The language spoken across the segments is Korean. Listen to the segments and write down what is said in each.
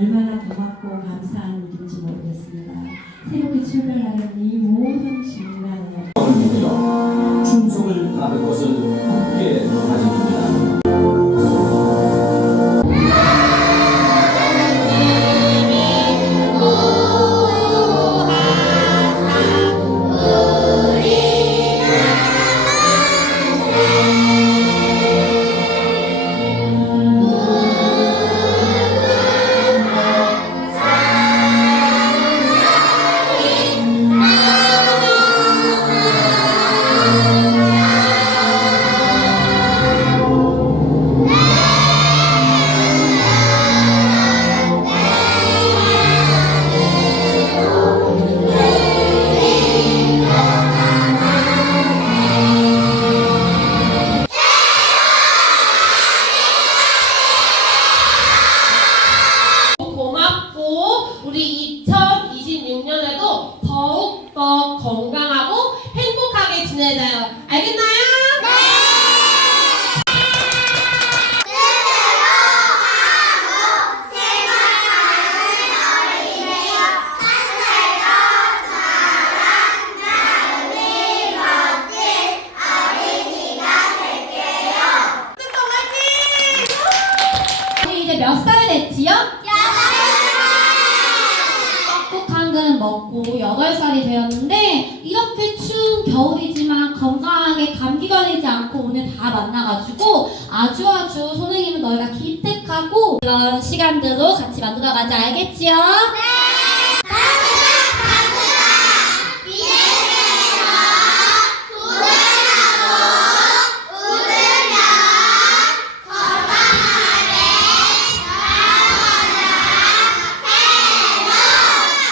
얼마나 고맙고 감사한 일인지 모르겠습니다. 새롭게 출발하는 이 모든 시민단 2026년에도 더욱 더 건강하고 행복하게 지내자요. 먹고 여덟 살이 되었는데 이렇게 추운 겨울이지만 건강하게 감기 걸리지 않고 오늘 다 만나가지고 아주 아주 선생님은 너희가 기특하고 이런 시간들도 같이 만들어가자 알겠지요?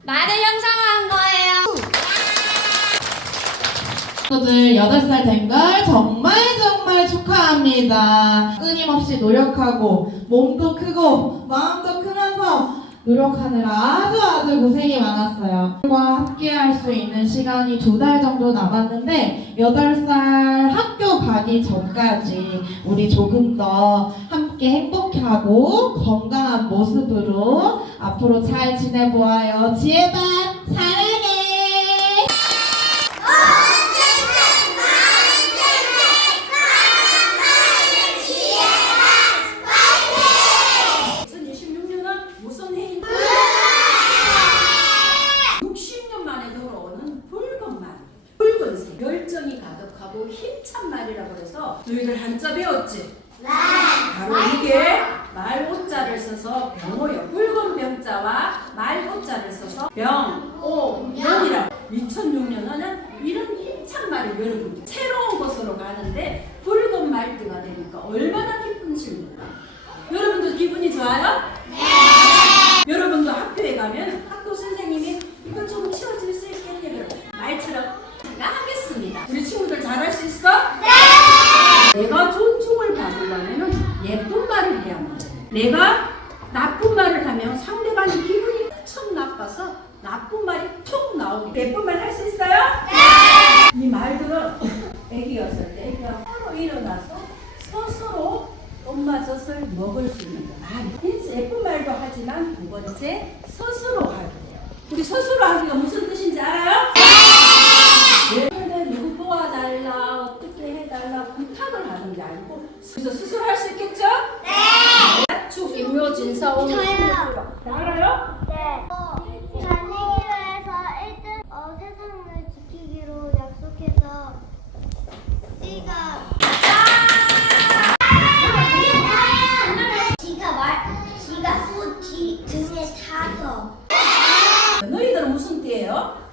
말을 형상화한 거예요. 친구들 8살 된 걸 정말 정말 축하 합니다. 끊임없이 노력하고 몸도 크고 마음도 크면서 노력하느라 아주 아주 고생이 많았어요. 과 함께 할 수 있는 시간이 두 달 정도 남았는데 8살 학교 가기 전까지 우리 조금 더 함께 행복하고 건강한 모습으로 앞으로 잘 지내보아요. 지혜반 사랑해! 무슨 해인 60년 만에 돌아오는 붉은 말 붉은색 열정이 가득하고 힘찬 말이라고 해서 너희들 한자 배웠지? 네 바로 이게 말오자를 써서 병오요 붉은 병자와 말오자를 써서 병오년이라고 2006년에는 이런 힘찬 말이 여러분 새로운 곳으로 가는데 붉은 말띠가 되니까 얼마나 기쁜지 몰라 여러분도 기분이 좋아요? 여러분도 학교에 가면 학교 선생님이 이거 좀 치워줄 수 있겠냐고 말처럼 제가 하겠습니다. 우리 친구들 잘할 수 있어? 네! 내가 존중을 받으려면 예쁜 말을 해야만 돼. 내가 나쁜 말을 하면 상대방이 기분이 엄청 나빠서 나쁜 말이 툭 나오게 예쁜 말 할 수 있어요? 네! 이 말들은 애기였을 때 애기가 서로 일어나서 스스로 엄마 젖을 먹을 수 있는 거. 아, 예쁜 말도 하지만 두 번째 스스로 하기예요. 우리 스스로 하기가 무슨 뜻인지 알아요? 네. 누구 도와달라, 어떻게 해달라 부탁을 하는 게 아니고 그래서 스스로 할 힘으로 진사오는 저요. 알아요? 네. 어, 달리기에서 1등 어, 세상을 지키기로 약속해서 띠가 너희들은 무슨 띠예요?